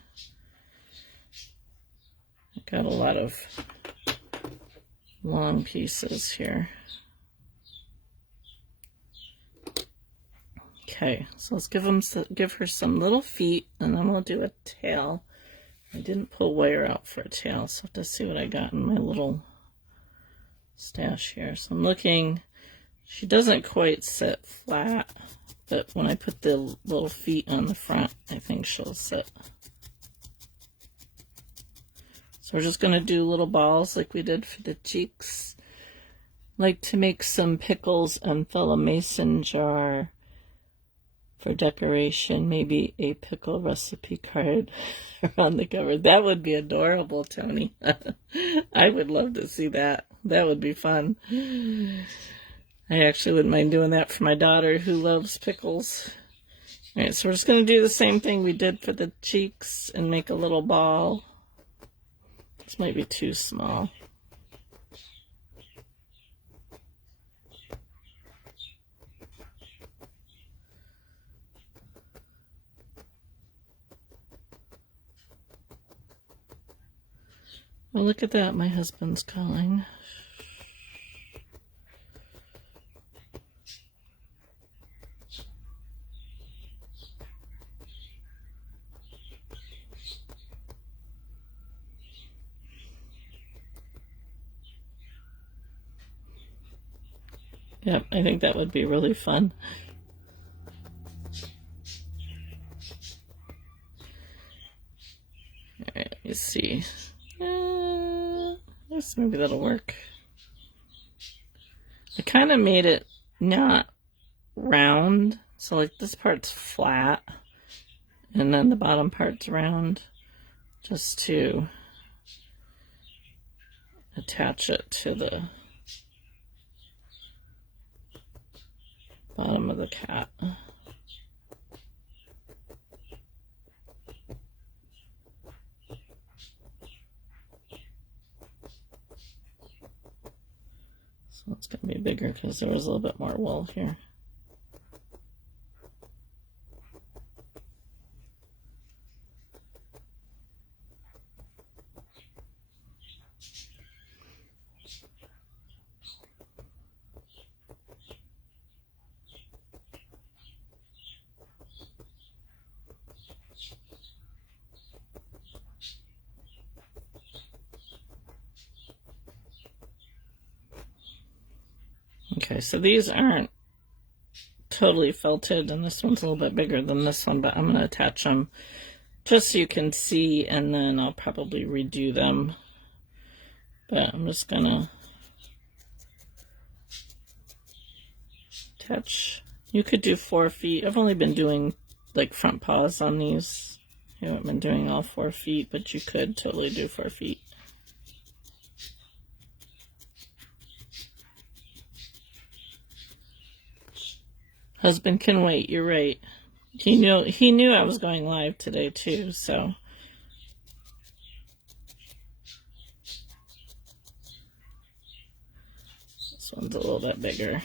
I got a lot of long pieces here. Okay, so let's give her some little feet, and then we'll do a tail. I didn't pull wire out for a tail, so I have to see what I got in my little stash here. So I'm looking, she doesn't quite sit flat, but when I put the little feet on the front, I think she'll sit. So we're just going to do little balls like we did for the cheeks. Like to make some pickles and fill a mason jar for decoration, maybe a pickle recipe card around the cover. That would be adorable, Tony. I would love to see that. That would be fun. I actually wouldn't mind doing that for my daughter who loves pickles. All right, so we're just going to do the same thing we did for the cheeks and make a little ball. This might be too small. Well, look at that. My husband's calling. Yep, I think that would be really fun. All right, let me see. Maybe that'll work. I kind of made it not round, so like this part's flat, and then the bottom part's round, just to attach it to the bottom of the cat. So it's going to be bigger because there was a little bit more wool here. Okay, so these aren't totally felted, and this one's a little bit bigger than this one, but I'm going to attach them just so you can see, and then I'll probably redo them. But I'm just going to attach. You could do 4 feet. I've only been doing like front paws on these. I haven't been doing all 4 feet, but you could totally do 4 feet. Husband can wait, you're right. He knew I was going live today too, so. This one's a little bit bigger.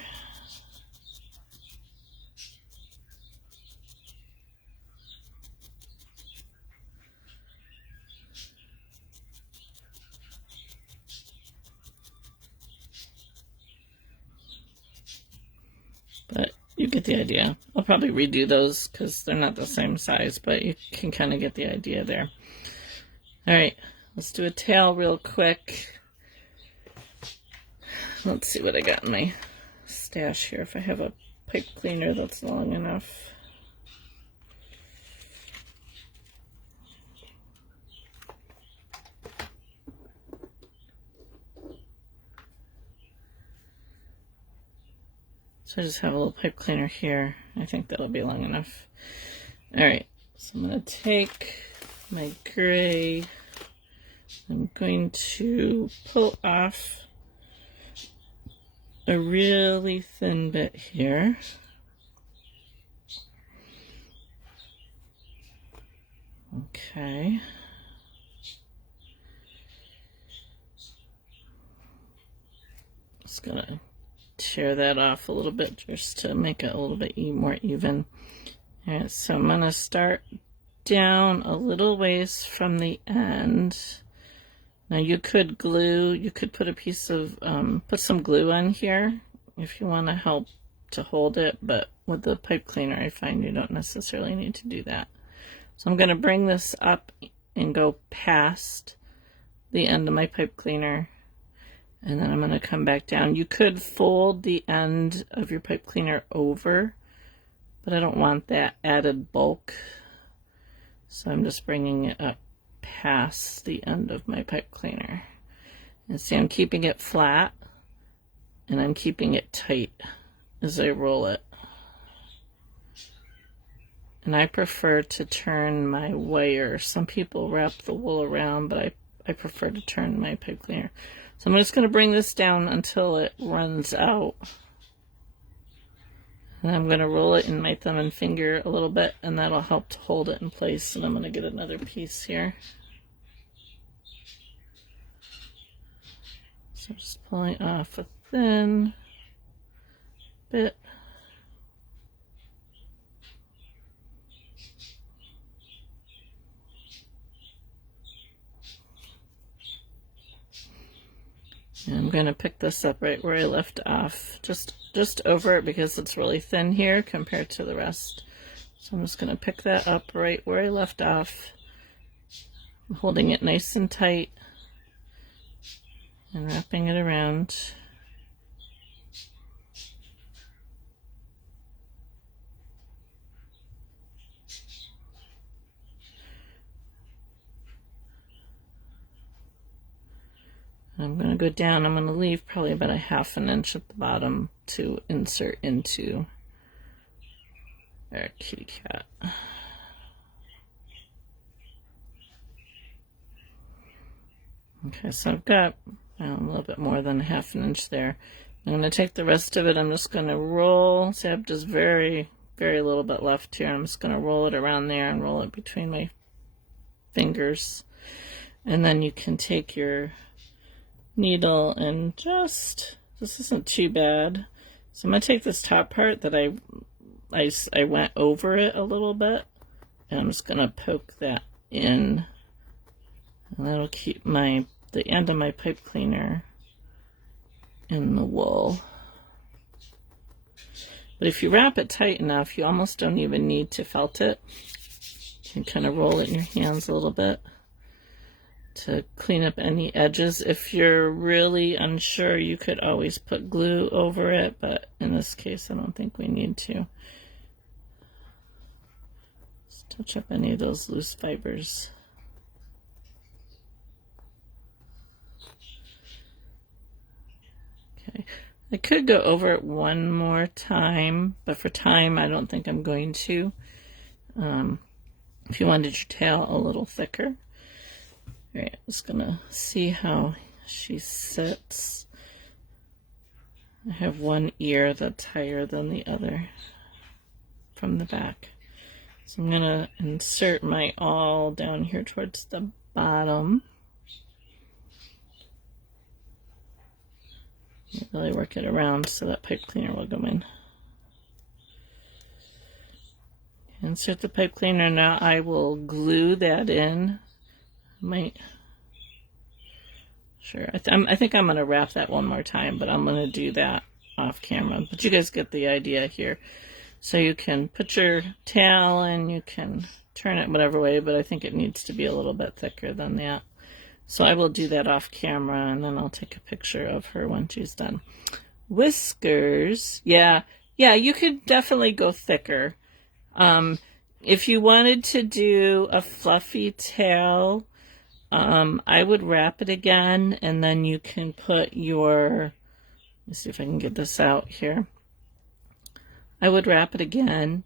But you get the idea. I'll probably redo those because they're not the same size, but you can kind of get the idea there. All right, let's do a tail real quick. Let's see what I got in my stash here, if I have a pipe cleaner that's long enough. So I just have a little pipe cleaner here. I think that'll be long enough. All right, so I'm going to take my gray. I'm going to pull off a really thin bit here. Okay. Just going to tear that off a little bit just to make it a little bit more even. All right, so I'm going to start down a little ways from the end. Now you could glue, you could put a piece of, put some glue on here if you want to help to hold it, but with the pipe cleaner I find you don't necessarily need to do that. So I'm going to bring this up and go past the end of my pipe cleaner. And then I'm going to come back down. You could fold the end of your pipe cleaner over, but I don't want that added bulk. So I'm just bringing it up past the end of my pipe cleaner. And see, I'm keeping it flat, and I'm keeping it tight as I roll it. And I prefer to turn my wire. Some people wrap the wool around, but I prefer to turn my pipe cleaner. So I'm just going to bring this down until it runs out. And I'm going to roll it in my thumb and finger a little bit, and that'll help to hold it in place. And I'm going to get another piece here. So just pulling off a thin bit. And I'm going to pick this up right where I left off, just over it because it's really thin here compared to the rest. So I'm just going to pick that up right where I left off. I'm holding it nice and tight and wrapping it around. I'm going to go down. I'm going to leave probably about a ½ an inch at the bottom to insert into our kitty cat. Okay, so I've got a little bit more than ½ an inch there. I'm going to take the rest of it. I'm just going to roll. See, I have just very, very little bit left here. I'm just going to roll it around there and roll it between my fingers. And then you can take your needle and this isn't too bad. So I'm going to take this top part that I went over it a little bit, and I'm just going to poke that in, and that'll keep the end of my pipe cleaner in the wool. But if you wrap it tight enough, you almost don't even need to felt it. You can kind of roll it in your hands a little bit to clean up any edges. If you're really unsure, you could always put glue over it, but in this case, I don't think we need to. Just touch up any of those loose fibers. Okay, I could go over it one more time, but for time, I don't think I'm going to. If you wanted your tail a little thicker. All right, I'm just gonna see how she sits. I have one ear that's higher than the other from the back. So I'm gonna insert my awl down here towards the bottom. Really work it around so that pipe cleaner will go in. Insert the pipe cleaner. Now I will glue that in. I think I'm going to wrap that one more time, but I'm going to do that off camera. But you guys get the idea here. So you can put your tail and you can turn it whatever way, but I think it needs to be a little bit thicker than that. So I will do that off camera, and then I'll take a picture of her when she's done. Whiskers. Yeah, you could definitely go thicker. If you wanted to do a fluffy tail, I would wrap it again, and then you can put your, let me see if I can get this out here. I would wrap it again,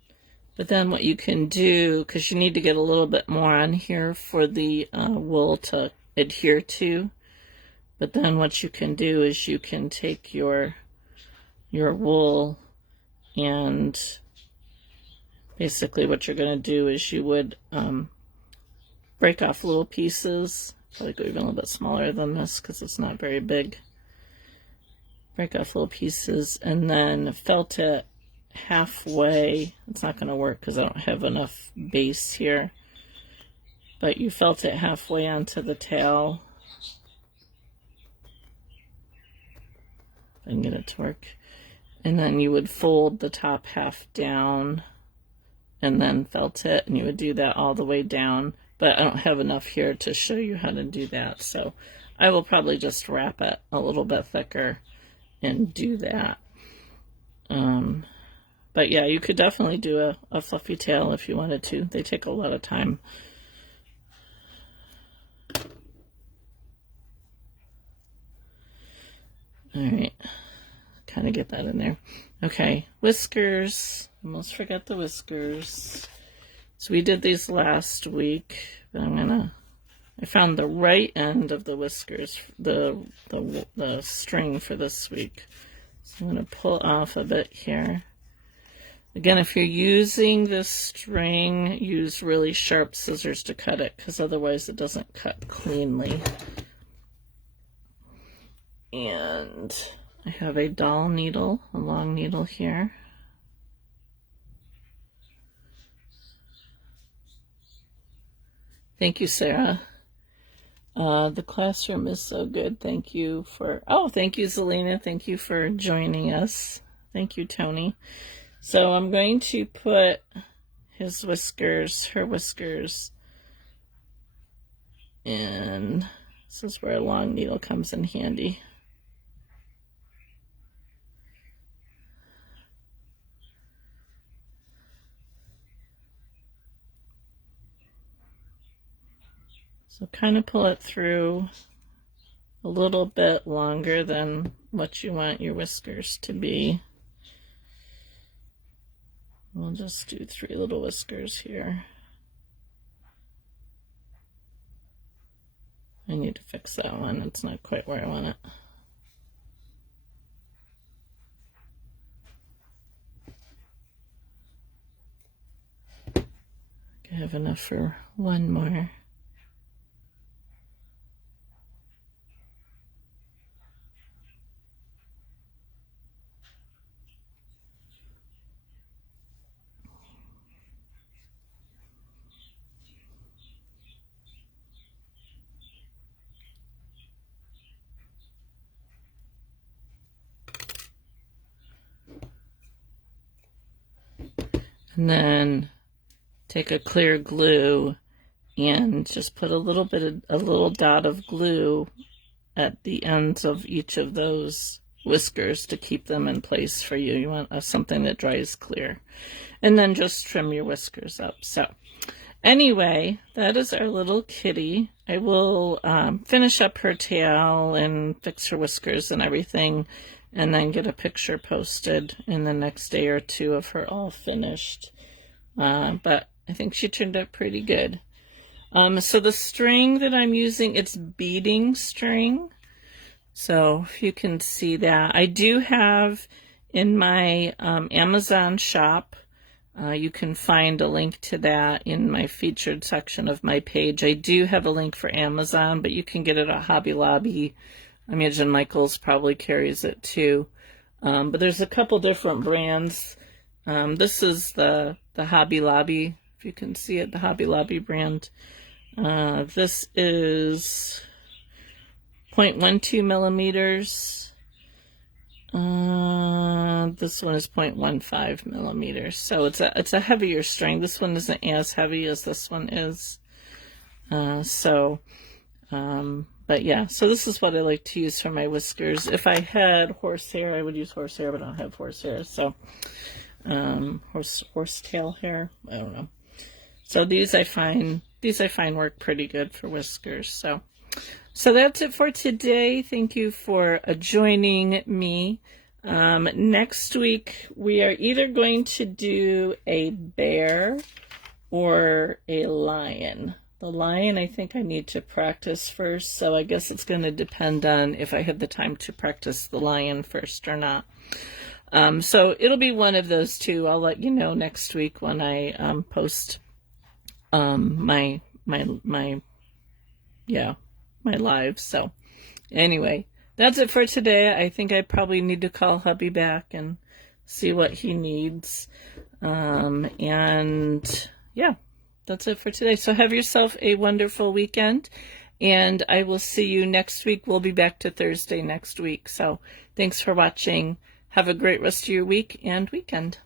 but then what you can do, because you need to get a little bit more on here for the wool to adhere to, but then what you can do is you can take your wool, and basically what you're going to do is you would break off little pieces, probably go even a little bit smaller than this because it's not very big. Break off little pieces and then felt it halfway. It's not going to work because I don't have enough base here, but you felt it halfway onto the tail. If I can get it to work. And then you would fold the top half down and then felt it, and you would do that all the way down, but I don't have enough here to show you how to do that, so I will probably just wrap it a little bit thicker and do that. But yeah, you could definitely do a fluffy tail if you wanted to. They take a lot of time. All right, kind of get that in there. Okay, whiskers. Almost forgot the whiskers. So we did these last week, but I found the right end of the whiskers, the string for this week. So I'm gonna pull off a bit here. Again, if you're using this string, use really sharp scissors to cut it, because otherwise it doesn't cut cleanly. And I have a doll needle, a long needle here. Thank you, Sarah. The classroom is so good. Thank you for, thank you, Zelina. Thank you for joining us. Thank you, Tony. So I'm going to put his whiskers, her whiskers, in. This is where a long needle comes in handy. So kind of pull it through a little bit longer than what you want your whiskers to be. We'll just do 3 little whiskers here. I need to fix that one. It's not quite where I want it. I have enough for one more. And then take a clear glue and just put a little dot of glue at the ends of each of those whiskers to keep them in place for you. You want something that dries clear. And then just trim your whiskers up. So anyway, that is our little kitty. I will finish up her tail and fix her whiskers and everything, and then get a picture posted in the next day or two of her all finished. But I think she turned out pretty good. So the string that I'm using, it's beading string. So if you can see that, I do have in my Amazon shop, you can find a link to that in my featured section of my page. I do have a link for Amazon, but you can get it at Hobby Lobby. I imagine Michael's probably carries it too. But there's a couple different brands. This is the Hobby Lobby, if you can see it, the Hobby Lobby brand. This is 0.12 millimeters. This one is 0.15 millimeters. So it's a heavier string. This one isn't as heavy as this one is. But yeah, so this is what I like to use for my whiskers. If I had horsehair, I would use horsehair, but I don't have horsehair. So, horsetail hair, I don't know. So these I find work pretty good for whiskers. So that's it for today. Thank you for joining me. Next week we are either going to do a bear or a lion. The lion, I think I need to practice first, so I guess it's going to depend on if I have the time to practice the lion first or not. So it'll be one of those two. I'll let you know next week when I post my live. So anyway, that's it for today. I think I probably need to call hubby back and see what he needs. And yeah, that's it for today. So have yourself a wonderful weekend, and I will see you next week. We'll be back to Thursday next week. So thanks for watching. Have a great rest of your week and weekend.